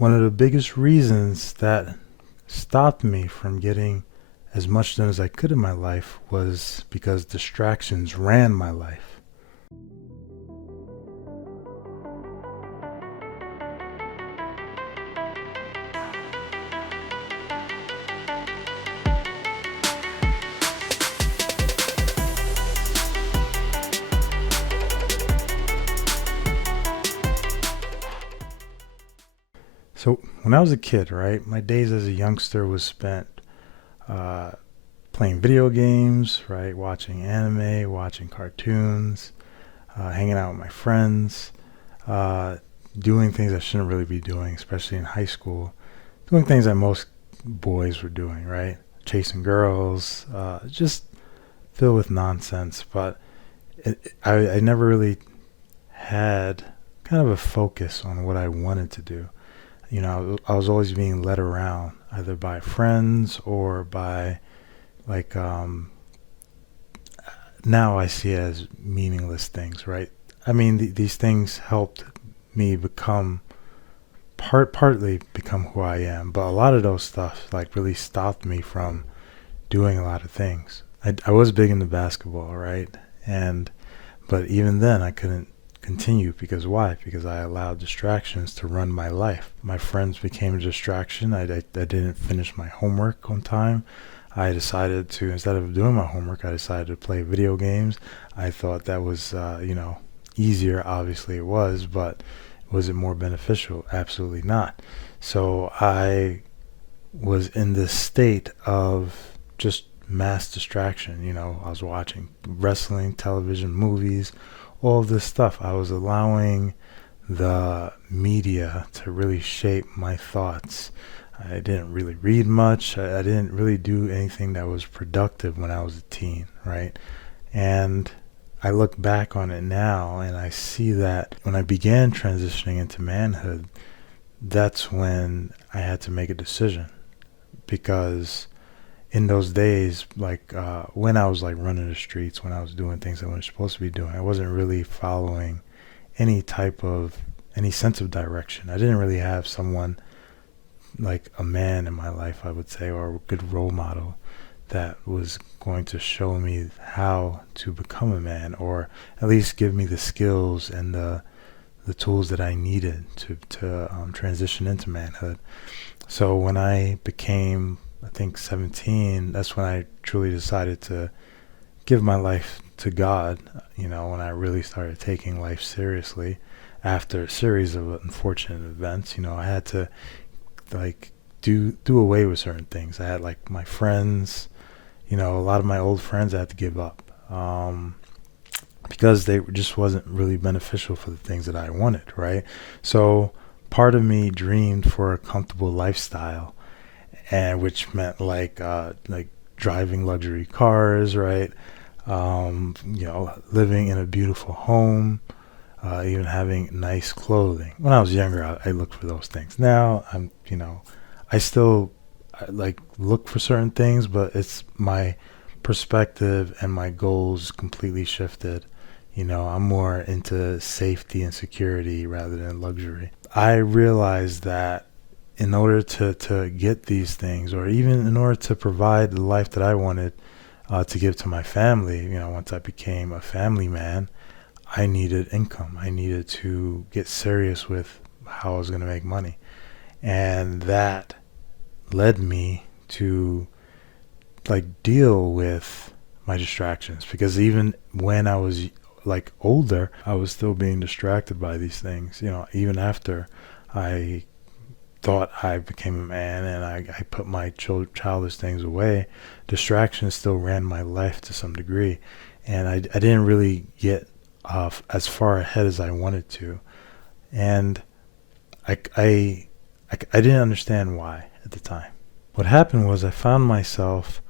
one of the biggest reasons that stopped me from getting as much done as I could in my life was because distractions ran my life. So when I was a kid, right, my days as a youngster was spent uh, playing video games, right, watching anime, watching cartoons, hanging out with my friends, uh, doing things I shouldn't really be doing, especially in high school, doing things that most boys were doing, right, chasing girls, just filled with nonsense. But I never really had kind of a focus on what I wanted to do. I was always being led around either by friends or by like now I see it as meaningless things, right? I mean, these things helped me become partly become who I am, but a lot of those stuff like really stopped me from doing a lot of things. I was big into basketball, right? And but even then I couldn't continue because why? Because I allowed distractions to run my life. My friends became a distraction. I didn't finish my homework on time. I decided to, instead of doing my homework, I decided to play video games. I thought that was, easier. Obviously it was, but was it more beneficial? Absolutely not. So I was in this state of just mass distraction. I was watching wrestling, television, movies, all of this stuff. I was allowing the media to really shape my thoughts. I didn't really read much. I didn't really do anything that was productive when I was a teen, right? And I look back on it now and I see that when I began transitioning into manhood, that's when I had to make a decision because in those days, like when I was like running the streets, when I was doing things I wasn't supposed to be doing, I wasn't really following any type of any sense of direction. I didn't really have someone like a man in my life, I would say, or a good role model that was going to show me how to become a man, or at least give me the skills and the tools that I needed to transition into manhood. So when I became, I think, 17, that's when I truly decided to give my life to God. When I really started taking life seriously after a series of unfortunate events. I had to like do away with certain things. I had like my friends, a lot of my old friends I had to give up because they just wasn't really beneficial for the things that I wanted, right? So part of me dreamed for a comfortable lifestyle, and which meant like driving luxury cars, right? Living in a beautiful home, even having nice clothing. When I was younger, I looked for those things. Now I still like look for certain things, but it's my perspective and my goals completely shifted. I'm more into safety and security rather than luxury. I realized that in order to get these things, or even in order to provide the life that I wanted to give to my family, once I became a family man, I needed income. I needed to get serious with how I was going to make money. And that led me to like deal with my distractions, because even when I was like older, I was still being distracted by these things. Even after I thought I became a man and I put my childish things away, distractions still ran my life to some degree. And I didn't really get as far ahead as I wanted to. And I, I, I didn't understand why at the time. What happened was I found myself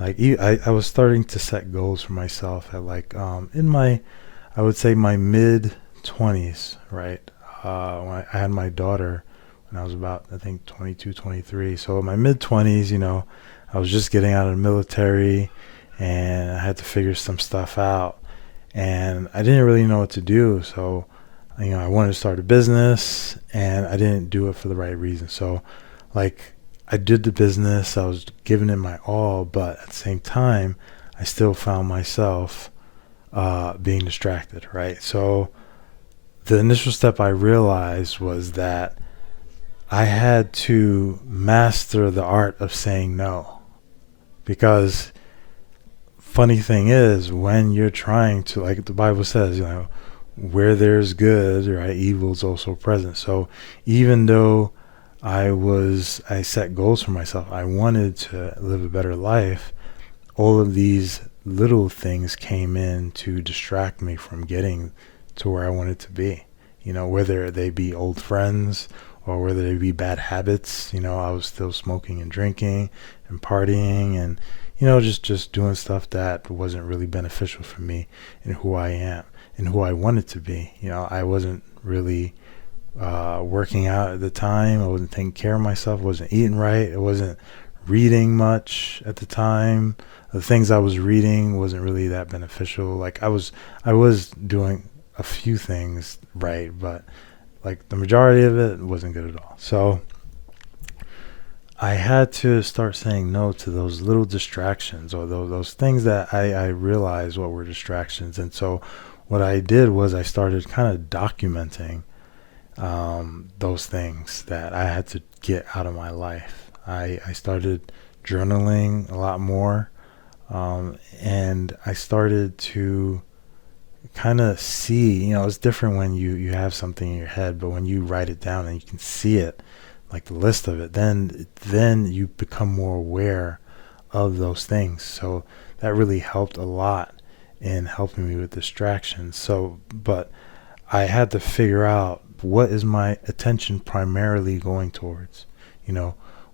I was starting to set goals for myself at in my, I would say my mid 20s, right? When I had my daughter when I was about, I think, 22, 23. So in my mid 20s, I was just getting out of the military and I had to figure some stuff out. And I didn't really know what to do. So I wanted to start a business and I didn't do it for the right reason. So like I did the business, I was giving it my all, but at the same time, I still found myself being distracted, right? So the initial step I realized was that I had to master the art of saying no. Because funny thing is, when you're trying to, like the Bible says, where there's good, right, evil's also present. So even though I set goals for myself, I wanted to live a better life, all of these little things came in to distract me from getting to where I wanted to be. Whether they be old friends or whether they be bad habits. I was still smoking and drinking and partying and just doing stuff that wasn't really beneficial for me and who I am and who I wanted to be. I wasn't really working out at the time. I wasn't taking care of myself. I wasn't eating right. I wasn't reading much at the time. The things I was reading wasn't really that beneficial. Like I was doing a few things right, but like the majority of it wasn't good at all. So I had to start saying no to those little distractions or those things that I realized what were distractions. And so what I did was I started kind of documenting those things that I had to get out of my life. I started journaling a lot more, and I started to kind of see, it's different when you have something in your head, but when you write it down and you can see it, like the list of it, then you become more aware of those things. So that really helped a lot in helping me with distractions. So, but I had to figure out, what is my attention primarily going towards?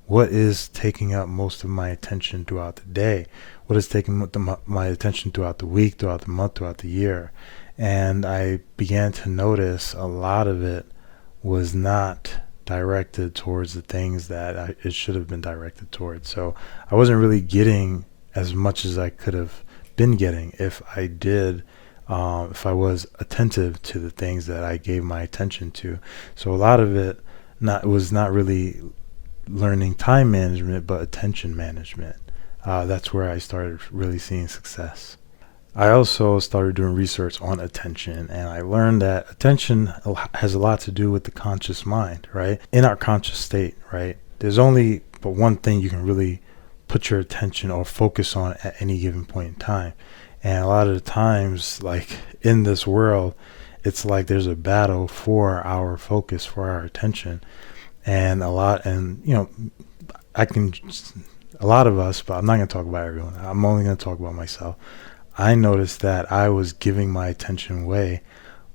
What is taking up most of my attention throughout the day? What is taking my attention throughout the week, throughout the month, throughout the year? And I began to notice a lot of it was not directed towards the things that it should have been directed towards. So I wasn't really getting as much as I could have been getting if I was attentive to the things that I gave my attention to. So a lot of it was not really learning time management, but attention management. That's where I started really seeing success. I also started doing research on attention, and I learned that attention has a lot to do with the conscious mind, right? In our conscious state, right? There's only but one thing you can really put your attention or focus on at any given point in time. And a lot of the times, like in this world, it's like there's a battle for our focus, for our attention. And a lot of us, but I'm not going to talk about everyone. I'm only going to talk about myself. I noticed that I was giving my attention away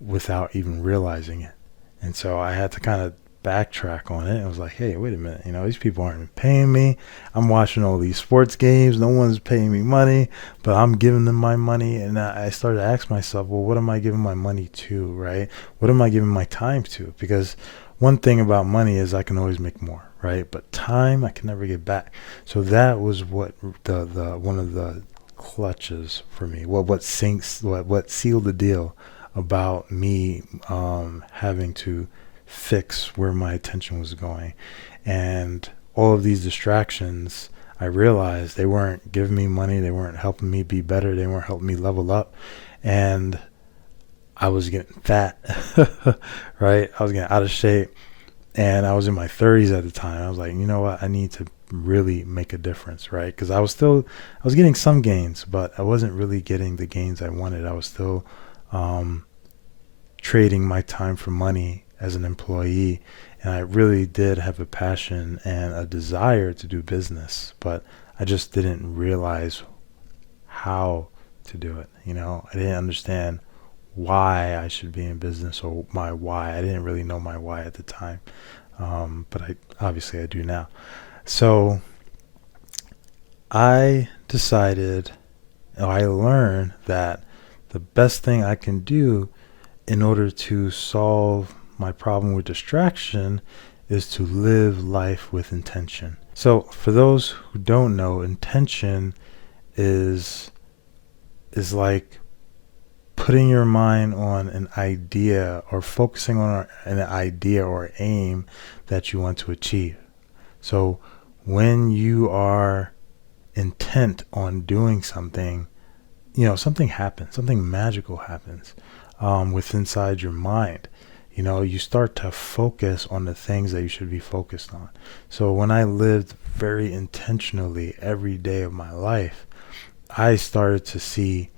without even realizing it. And so I had to kind of backtrack on it. I was like, hey, wait a minute. These people aren't paying me. I'm watching all these sports games. No one's paying me money, but I'm giving them my money. And I started to ask myself, well, what am I giving my money to, right? What am I giving my time to? Because one thing about money is I can always make more, right? But time I can never get back. So that was what the one of the clutches for me. What sealed the deal about me having to fix where my attention was going. And all of these distractions, I realized they weren't giving me money, they weren't helping me be better, they weren't helping me level up, and I was getting fat. Right? I was getting out of shape, and I was in my 30s at the time. I was like, you know what, I need to really make a difference, right? Because I was getting some gains, but I wasn't really getting the gains I wanted. I was still trading my time for money as an employee, and I really did have a passion and a desire to do business, but I just didn't realize how to do it. I didn't understand why I should be in business or my why. I didn't really know my why at the time, but I do now. So I learned that the best thing I can do in order to solve my problem with distraction is to live life with intention. So for those who don't know, intention is like putting your mind on an idea or focusing on an idea or aim that you want to achieve. So when you are intent on doing something, something happens, something magical happens with inside your mind. You start to focus on the things that you should be focused on. So when I lived very intentionally every day of my life, I started to see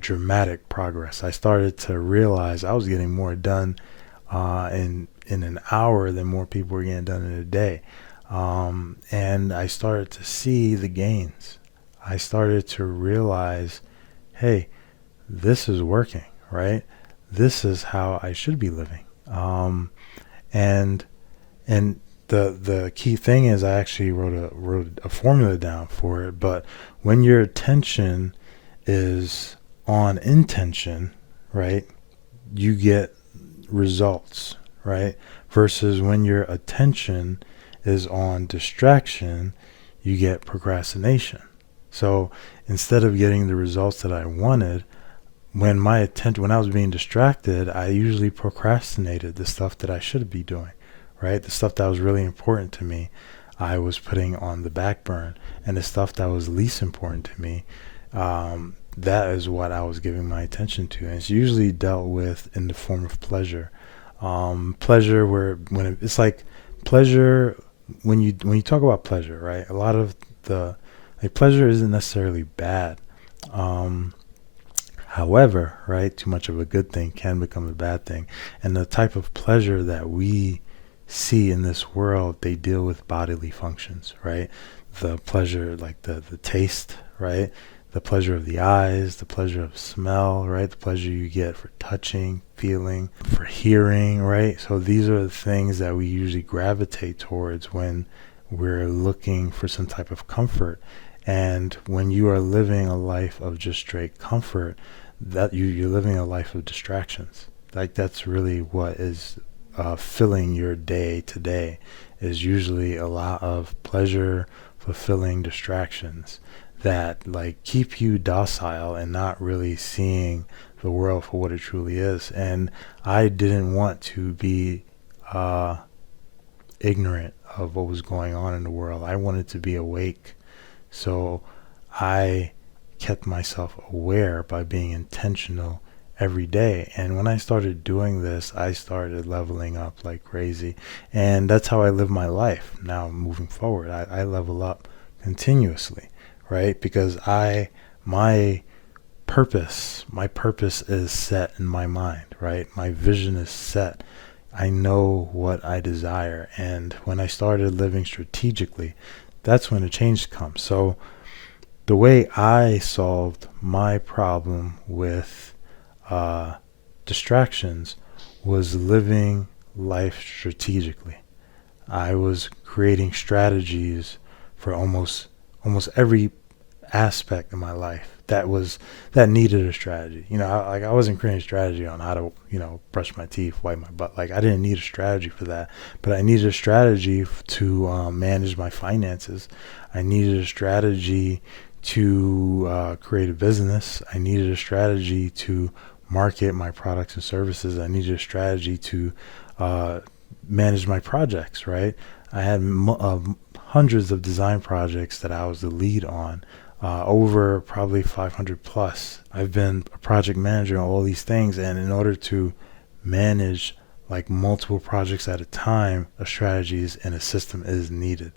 dramatic progress. I started to realize I was getting more done in an hour than more people were getting done in a day. And I started to see the gains. I started to realize, hey, this is working, right? This is how I should be living. And the key thing is I actually wrote a formula down for it. But when your attention is on intention, right, you get results, right? Versus when your attention is on distraction, you get procrastination. So instead of getting the results that I wanted, when I was being distracted, I usually procrastinated the stuff that I should be doing, right? The stuff that was really important to me, I was putting on the back burn, and the stuff that was least important to me, that is what I was giving my attention to. And it's usually dealt with in the form of pleasure. Pleasure, it's like pleasure, when you talk about pleasure, right? A lot of pleasure isn't necessarily bad. However, right, too much of a good thing can become a bad thing. And the type of pleasure that we see in this world, they deal with bodily functions, right? The pleasure, like the taste, right? The pleasure of the eyes, the pleasure of smell, right? The pleasure you get for touching, feeling, for hearing, right? So these are the things that we usually gravitate towards when we're looking for some type of comfort. And when you are living a life of just straight comfort, that you're living a life of distractions. Like that's really what is filling your day to day, is usually a lot of pleasure fulfilling distractions that like keep you docile and not really seeing the world for what it truly is. And I didn't want to be ignorant of what was going on in the world. I wanted to be awake. So I kept myself aware by being intentional every day. And when I started doing this, I started leveling up like crazy. And that's how I live my life now moving forward. I level up continuously, right? Because my purpose is set in my mind, right? My vision is set. I know what I desire. And when I started living strategically, that's when the change comes. So the way I solved my problem with distractions was living life strategically. I was creating strategies for almost every aspect of my life that needed a strategy. I wasn't creating a strategy on how to, brush my teeth, wipe my butt. Like I didn't need a strategy for that, but I needed a strategy to manage my finances. I needed a strategy to create a business. I needed a strategy to market my products and services. I needed a strategy to manage my projects, right? I had hundreds of design projects that I was the lead on, over probably 500 plus. I've been a project manager on all these things, and in order to manage like multiple projects at a time, a strategy and a system is needed.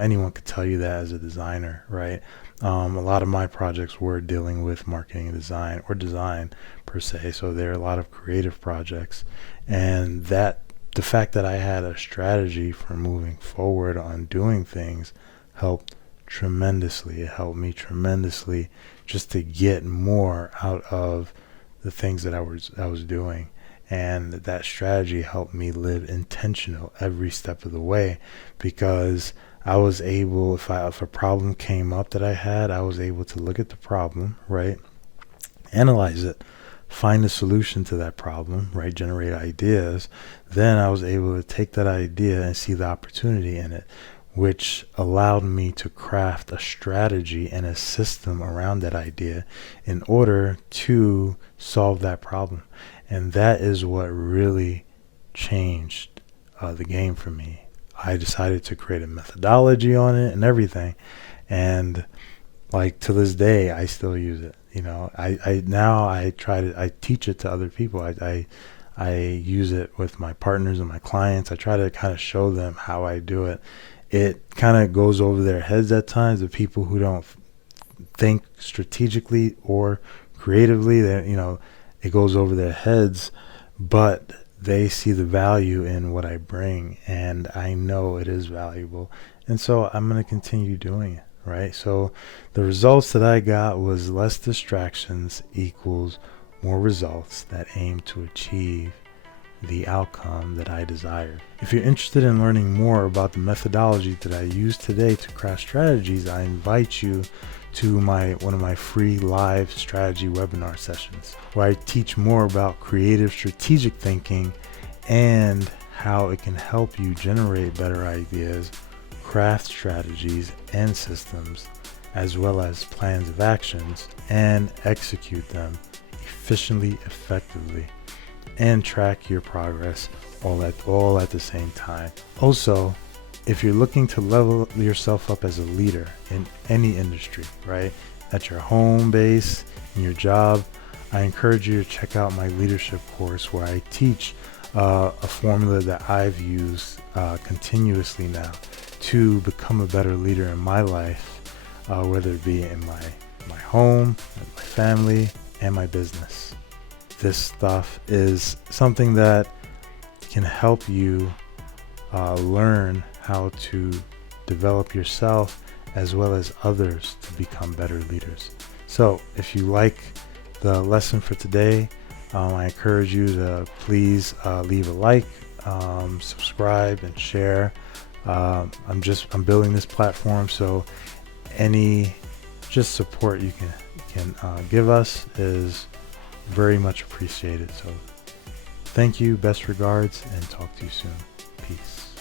Anyone could tell you that as a designer, right? A lot of my projects were dealing with marketing and design, or design per se. So there are a lot of creative projects, and the fact that I had a strategy for moving forward on doing things helped tremendously. It helped me tremendously just to get more out of the things that I was doing. And that strategy helped me live intentional every step of the way, because I was able, if a problem came up that I had, I was able to look at the problem, right? Analyze it, find a solution to that problem, right? Generate ideas. Then I was able to take that idea and see the opportunity in it. which allowed me to craft a strategy and a system around that idea in order to solve that problem. And that is what really changed the game for me. I decided to create a methodology on it and everything. And like to this day, I still use it. You know, I now I teach it to other people. I use it with my partners and my clients. I try to kind of show them how I do it. It kind of goes over their heads at times. The people who don't think strategically or creatively, that, you know, it goes over their heads, but they see the value in what I bring, and I know it is valuable, and so I'm going to continue doing it, right? So the results that I got was less distractions equals more results that aim to achieve the outcome that I desire. If you're interested in learning more about the methodology that I use today to craft strategies, I invite you to one of my free live strategy webinar sessions, where I teach more about creative strategic thinking and how it can help you generate better ideas, craft strategies and systems, as well as plans of actions, and execute them efficiently, effectively, and track your progress all at the same time. Also, if you're looking to level yourself up as a leader in any industry, right, at your home base, in your job, I encourage you to check out my leadership course, where I teach a formula that I've used continuously now to become a better leader in my life, whether it be in my home, my family, and my business. This stuff is something that can help you learn how to develop yourself as well as others to become better leaders. So if you like the lesson for today, I encourage you to please leave a like, subscribe, and share. I'm building this platform, so any just support you can give us is very much appreciated. So thank you, best regards, and talk to you soon. Peace.